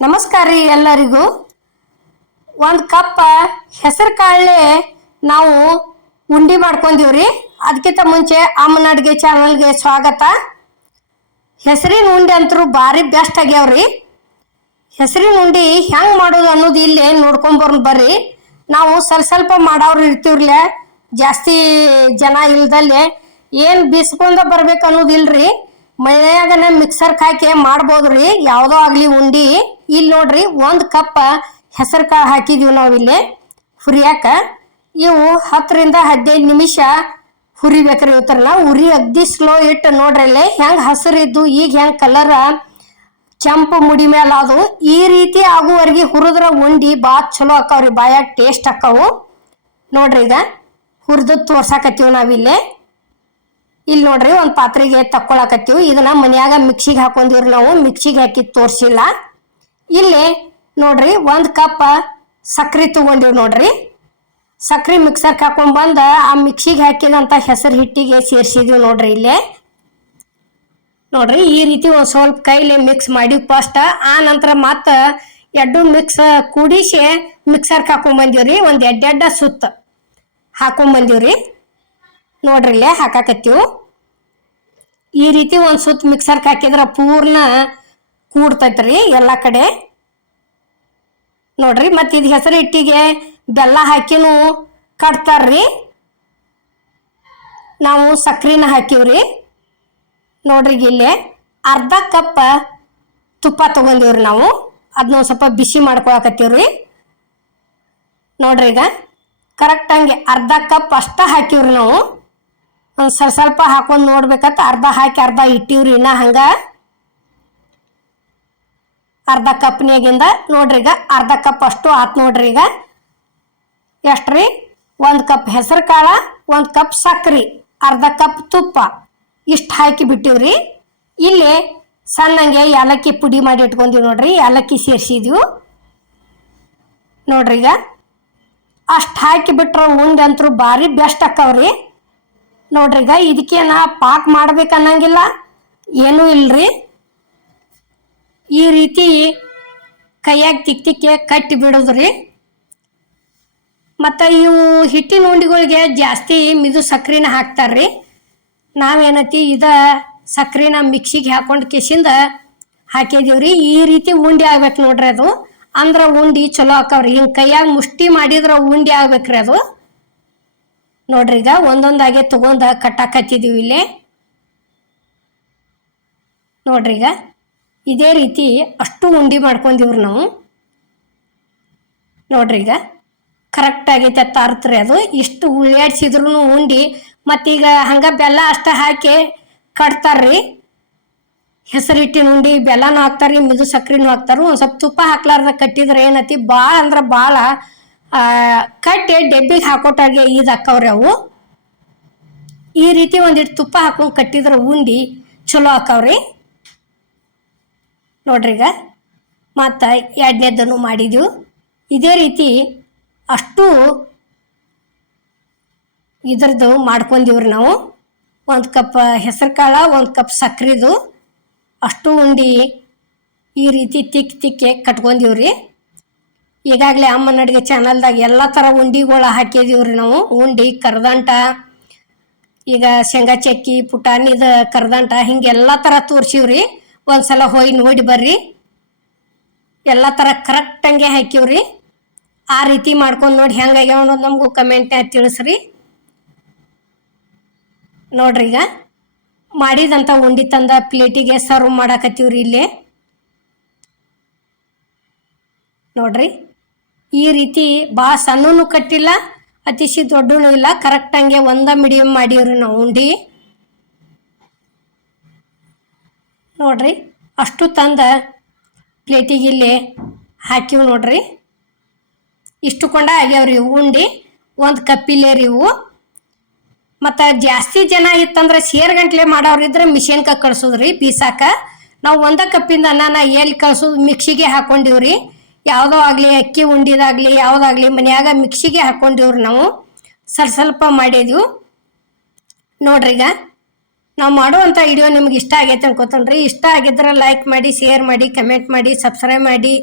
ನಮಸ್ಕಾರ ರೀ ಎಲ್ಲರಿಗೂ. ಒಂದು ಕಪ್ ಹೆಸರು ಕಾಳೆ ನಾವು ಉಂಡಿ ಮಾಡ್ಕೊಂಡೀವ್ರಿ. ಅದಕ್ಕಿಂತ ಮುಂಚೆ ಅಮ್ಮನ ಅಡುಗೆ ಚಾನಲ್ಗೆ ಸ್ವಾಗತ. ಹೆಸರಿನ ಉಂಡೆ ಅಂತರೂ ಭಾರಿ ಬೆಸ್ಟ್ ಆಗ್ಯಾವ್ರಿ. ಹೆಸರಿನ ಉಂಡಿ ಹೆಂಗೆ ಮಾಡೋದು ಅನ್ನೋದು ಇಲ್ಲೇ ನೋಡ್ಕೊಂಬರ್ ಬರ್ರಿ. ನಾವು ಸ್ವಲ್ಪ ಸ್ವಲ್ಪ ಮಾಡೋರು ಇರ್ತೀವ್ರಲ್ಲ. ಜಾಸ್ತಿ ಜನ ಇಲ್ದಲ್ಲೇ ಏನು ಬಿಸ್ಕೊಂಡ ಬರ್ಬೇಕು ಅನ್ನೋದು ಇಲ್ರಿ. ಮನ್ಯಾಗನ ಮಿಕ್ಸರ್ ಹಾಕಿ ಮಾಡ್ಬೋದ್ರಿ. ಯಾವುದೋ ಆಗಲಿ ಉಂಡಿ. ಇಲ್ಲಿ ನೋಡ್ರಿ, ಒಂದು ಕಪ್ ಹೆಸರು ಕಾಳು ಹಾಕಿದೀವಿ ನಾವು ಇಲ್ಲಿ ಹುರಿಯಾಕ. ಇವು ಹತ್ತರಿಂದ ಹದಿನೈದು ನಿಮಿಷ ಹುರಿಬೇಕ್ರಿ ಇವತ್ತರಲ್ಲ ಉರಿ ಅಗ್ದಿ ಸ್ಲೋ ಇಟ್ಟು ನೋಡ್ರಿ ಅಲ್ಲಿ. ಹೆಂಗೆ ಹಸಿರಿದ್ದು, ಈಗ ಹೆಂಗೆ ಕಲರ ಚಂಪು ಮುಡಿ ಮೇಲೆ ಅದು ಈ ರೀತಿ ಆಗುವವರೆಗೆ ಹುರಿದ್ರ ಉಂಡಿ ಭಾಳ ಚಲೋ ಆಕಾವ್ರಿ ಬಾಯಾಗ ಟೇಸ್ಟ್ ಅಕ್ಕವು. ನೋಡ್ರಿ ಈಗ, ಹುರಿದು ತೋರ್ಸಾಕತ್ತೀವಿ ನಾವಿಲ್ಲಿ ಇಲ್ಲಿ. ನೋಡ್ರಿ ಒಂದು ಪಾತ್ರೆಗೆ ತಕ್ಕೊಳಕತ್ತೀವಿ. ಇದನ್ನ ಮನ್ಯಾಗ ಮಿಕ್ಸಿಗೆ ಹಾಕೊಂಡಿವ್ರಿ ನಾವು. ಮಿಕ್ಸಿಗೆ ಹಾಕಿ ತೋರ್ಸಿಲ್ಲ. ಇಲ್ಲಿ ನೋಡ್ರಿ ಒಂದು ಕಪ್ ಸಕ್ರೆ ತಗೊಂಡಿವಿ ನೋಡ್ರಿ. ಸಕ್ರೆ ಮಿಕ್ಸರ್ಗೆ ಹಾಕೊಂಡ್ಬಂದು ಆ ಮಿಕ್ಸಿಗೆ ಹಾಕಿದಂಥ ಹೆಸರು ಹಿಟ್ಟಿಗೆ ಸೇರಿಸಿದೀವಿ ನೋಡ್ರಿ ಇಲ್ಲಿ. ನೋಡ್ರಿ ಈ ರೀತಿ ಒಂದು ಸ್ವಲ್ಪ ಕೈಲಿ ಮಿಕ್ಸ್ ಮಾಡಿ ಫಸ್ಟ್ ಆ ನಂತರ ಮತ್ತೆ ಎಡ್ಡು ಮಿಕ್ಸ್ ಕೂಡಿಸಿ ಮಿಕ್ಸರ್ಗೆ ರೀ, ಒಂದು ಎಡ್ಡೆಡ್ಡ ಸುತ್ತ ರೀ. ನೋಡ್ರಿ ಇಲ್ಲೇ ಹಾಕಾಕತ್ತೀವಿ. ಈ ರೀತಿ ಒಂದು ಸುತ್ತ ಮಿಕ್ಸರ್ಗೆ ಹಾಕಿದ್ರೆ ಪೂರ್ಣ ಕೂಡ್ತೈತ್ರಿ ಎಲ್ಲ ಕಡೆ. ನೋಡ್ರಿ, ಮತ್ತು ಇದು ಹೆಸರು ಹಿಟ್ಟಿಗೆ ಬೆಲ್ಲ ಹಾಕಿನೂ ಕಟ್ತಾರ್ರಿ. ನಾವು ಸಕ್ರಿನ ಹಾಕಿವ್ರಿ. ನೋಡ್ರಿ ಇಲ್ಲಿ ಅರ್ಧ ಕಪ್ ತುಪ್ಪ ತಗೊಂಡಿವ್ರಿ ನಾವು. ಅದನ್ನ ಸ್ವಲ್ಪ ಬಿಸಿ ಮಾಡ್ಕೊಳಕತ್ತೀವ್ರಿ. ನೋಡ್ರಿ ಈಗ ಕರೆಕ್ಟ್ ಹಂಗೆ ಅರ್ಧ ಕಪ್ ಅಷ್ಟ ಹಾಕಿವ್ರಿ ನಾವು. ಒಂದು ಸ್ವಲ್ಪ ಸ್ವಲ್ಪ ಹಾಕೊಂಡು ನೋಡ್ಬೇಕತ್ತ ಅರ್ಧ ಹಾಕಿ ಅರ್ಧ ಇಟ್ಟಿವ್ರಿ ಇನ್ನ ಹಂಗ. ಅರ್ಧ ಕಪ್ನ್ಯಾಗಿಂದ ನೋಡ್ರಿ ಈಗ ಅರ್ಧ ಕಪ್ ಅಷ್ಟು ಆತ್ ನೋಡ್ರಿ ಈಗ. ಎಷ್ಟ್ರಿ? ಒಂದು ಕಪ್ ಹೆಸರು ಕಾಳ, ಒಂದು ಕಪ್ ಸಕ್ರಿ, ಅರ್ಧ ಕಪ್ ತುಪ್ಪ. ಇಷ್ಟು ಹಾಕಿ ಬಿಟ್ಟಿವ್ರಿ. ಇಲ್ಲಿ ಸಣ್ಣಂಗೆ ಏಲಕ್ಕಿ ಪುಡಿ ಮಾಡಿ ಇಟ್ಕೊಂಡಿವಿ ನೋಡ್ರಿ, ಏಲಕ್ಕಿ ಸೇರಿಸಿದ್ವು. ನೋಡ್ರಿ ಈಗ. ಅಷ್ಟು ಹಾಕಿ ಬಿಟ್ರೆ ಉಂಡೆ ಅಂತೂ ಭಾರಿ ಬೆಸ್ಟ್ ಅಕ್ಕವ್ರಿ. ನೋಡ್ರಿ ಈಗ ಇದಕ್ಕೆ ನಾ ಪಾಕ್ ಮಾಡ್ಬೇಕು ಅನ್ನಂಗಿಲ್ಲ ಏನೂ ಇಲ್ರಿ. ಈ ರೀತಿ ಕೈಯಾಗ ತಿಕ್ ತಿಕ್ಕೆ ಕಟ್ಟಿ ಬಿಡೋದ್ರಿ. ಮತ್ತು ಇವು ಹಿಟ್ಟಿನ ಉಂಡಿಗಳಿಗೆ ಜಾಸ್ತಿ ಮಿದು ಸಕ್ರಿನ ಹಾಕ್ತಾರ್ರಿ. ನಾವೇನತಿ ಇದ ಸಕ್ರಿನ ಮಿಕ್ಸಿಗೆ ಹಾಕೊಂಡು ಕಿಸಿಂದ ಹಾಕಿದೀವ್ರಿ. ಈ ರೀತಿ ಉಂಡಿ ಆಗ್ಬೇಕು ನೋಡ್ರಿ ಅದು. ಅಂದ್ರೆ ಉಂಡಿ ಚಲೋ ಹಾಕವ್ರಿ ಹಿಂಗೆ ಕೈಯಾಗ ಮುಷ್ಟಿ ಮಾಡಿದ್ರೆ ಉಂಡಿ ಆಗ್ಬೇಕ್ರಿ ಅದು. ನೋಡ್ರಿ ಈಗ ಒಂದೊಂದಾಗೆ ತಗೊಂಡ ಕಟ್ಟಾಕತ್ತಿದೀವಿ ಇಲ್ಲಿ. ನೋಡ್ರಿ ಈಗ. ಇದೇ ರೀತಿ ಅಷ್ಟು ಉಂಡಿ ಮಾಡ್ಕೊಂಡಿವ್ರಿ ನಾವು. ನೋಡ್ರಿ ಈಗ. ಕರೆಕ್ಟ್ ಆಗೈತೆ ತಾರ್ತ್ರಿ ಅದು. ಇಷ್ಟು ಉಳ್ಳಾಡ್ಸಿದ್ರು ಉಂಡಿ. ಮತ್ತೀಗ ಹಂಗೆ ಬೆಲ್ಲ ಅಷ್ಟ ಹಾಕಿ ಕಟ್ತಾರ್ರಿ. ಹೆಸರು ಹಿಟ್ಟಿನ ಉಂಡಿ ಬೆಲ್ಲನೂ ಹಾಕ್ತಾರ್ರಿ ಮಿದು ಸಕ್ರಿನೂ ಹಾಕ್ತಾರು ಒಂದು ಸ್ವಲ್ಪ ತುಪ್ಪ ಹಾಕ್ಲಾರ್ದ ಕಟ್ಟಿದ್ರೆ ಏನತಿ? ಭಾಳ ಅಂದ್ರೆ ಭಾಳ ಕಟ್ಟಿ ಡೆಬ್ಬಿಗೆ ಹಾಕೋಟಾಗೆ ಇದು ಹಾಕವ್ರಿ ಅವು. ಈ ರೀತಿ ಒಂದಿಟ್ಟು ತುಪ್ಪ ಹಾಕೊಂಡು ಕಟ್ಟಿದ್ರೆ ಉಂಡಿ ಚಲೋ ಹಾಕವ್ರಿ. ನೋಡ್ರಿ ಈಗ. ಮತ್ತು ಎರಡನೇದನ್ನು ಮಾಡಿದೆವು. ಇದೇ ರೀತಿ ಅಷ್ಟು ಇದ್ರದ್ದು ಮಾಡ್ಕೊಂಡಿವ್ರಿ ನಾವು. ಒಂದು ಕಪ್ ಹೆಸರು ಕಾಳು ಒಂದು ಕಪ್ ಸಕ್ಕರೆದು ಅಷ್ಟು ಉಂಡಿ ಈ ರೀತಿ ತಿಕ್ಕಿ ತಿಕ್ಕೆ ಕಟ್ಕೊಂಡಿವ್ರಿ. ಈಗಾಗಲೇ ಅಮ್ಮನ ಅಡುಗೆ ಚಾನಲ್ದಾಗ ಎಲ್ಲ ಥರ ಉಂಡಿಗಳು ಹಾಕಿದೀವ್ರಿ ನಾವು. ಉಂಡಿ, ಕರ್ದಂಟ, ಈಗ ಶೇಂಗಾ ಚಕ್ಕಿ, ಪುಟಾಣಿದ ಕರ್ದಂಟ ಹಿಂಗೆಲ್ಲ ಥರ ತೋರ್ಸಿವ್ರಿ. ಒಂದ್ಸಲ ಹೋಗಿ ನೋಡಿ ಬರ್ರಿ. ಎಲ್ಲ ಥರ ಕರೆಕ್ಟಂಗೆ ಹಾಕಿವ್ರಿ ಆ ರೀತಿ ಮಾಡ್ಕೊಂಡು ನೋಡಿ ಹೆಂಗಾಗ್ಯಾವ ಅನ್ನೋದು ನಮಗೂ ಕಮೆಂಟ್ ತಿಳಿಸ್ರಿ. ನೋಡ್ರಿ ಈಗ. ಮಾಡಿದಂಥ ಉಂಡಿ ತಂದ ಪ್ಲೇಟಿಗೆ ಸರ್ವ್ ಮಾಡಾಕತ್ತೀವ್ರಿ ಇಲ್ಲಿ. ನೋಡ್ರಿ. ಈ ರೀತಿ ಭಾಳ ಸಣ್ಣನೂ ಕಟ್ಟಿಲ್ಲ ಅತಿಶಿ ದೊಡ್ಡನೂ ಇಲ್ಲ ಕರೆಕ್ಟಂಗೆ ಒಂದ ಮೀಡಿಯಮ್ ಮಾಡೀವ್ರಿ ನಾವು ಉಂಡಿ. ನೋಡ್ರಿ, ಅಷ್ಟು ತಂದ ಪ್ಲೇಟಿಗೆ ಇಲ್ಲಿ ಹಾಕಿವ್ ನೋಡ್ರಿ. ಇಷ್ಟು ಕೊಂಡ ಆಗ್ಯಾವ್ರಿ ಇವು, ಉಂಡಿ, ಒಂದು ಕಪ್ಪಿಲೆ ರೀ ಇವು. ಮತ್ತು ಜಾಸ್ತಿ ಜನ ಇತ್ತಂದ್ರೆ ಸೇರ್ ಗಂಟ್ಲೆ ಮಾಡೋರು ಇದ್ರೆ ಮಿಷಿನ್ಗೆ ಕಳ್ಸೋದ್ರಿ ಬೀಸಾಕ ನಾವು ಒಂದ ಕಪ್ಪಿಂದ ಅನ್ನ ಎಲ್ಲಿ ಕಳ್ಸೋದು ಮಿಕ್ಸಿಗೆ ಹಾಕೊಂಡಿವ್ರಿ ಯಾವುದೋ ಆಗಲಿ ಅಕ್ಕಿ ಉಂಡಿದಾಗಲಿ ಯಾವುದಾಗಲಿ ಮನೆಯಾಗ ಮಿಕ್ಸಿಗೆ ಹಾಕೊಂಡಿವ್ರಿ ನಾವು. ಸ್ವಲ್ಪ ಸ್ವಲ್ಪ ಮಾಡಿದ್ವು. ನೋಡ್ರಿ ಈಗ. ನಾವು ಮಾಡುವಂಥ ವಿಡಿಯೋ ನಿಮ್ಗೆ ಇಷ್ಟ ಆಗೈತೆ ಅನ್ಕೋತೇನೆ ಇಷ್ಟ ಆಗಿದ್ರೆ ಲೈಕ್ ಮಾಡಿ ಶೇರ್ ಮಾಡಿ ಕಮೆಂಟ್ ಮಾಡಿ ಸಬ್ಸ್ಕ್ರೈಬ್ ಮಾಡಿ.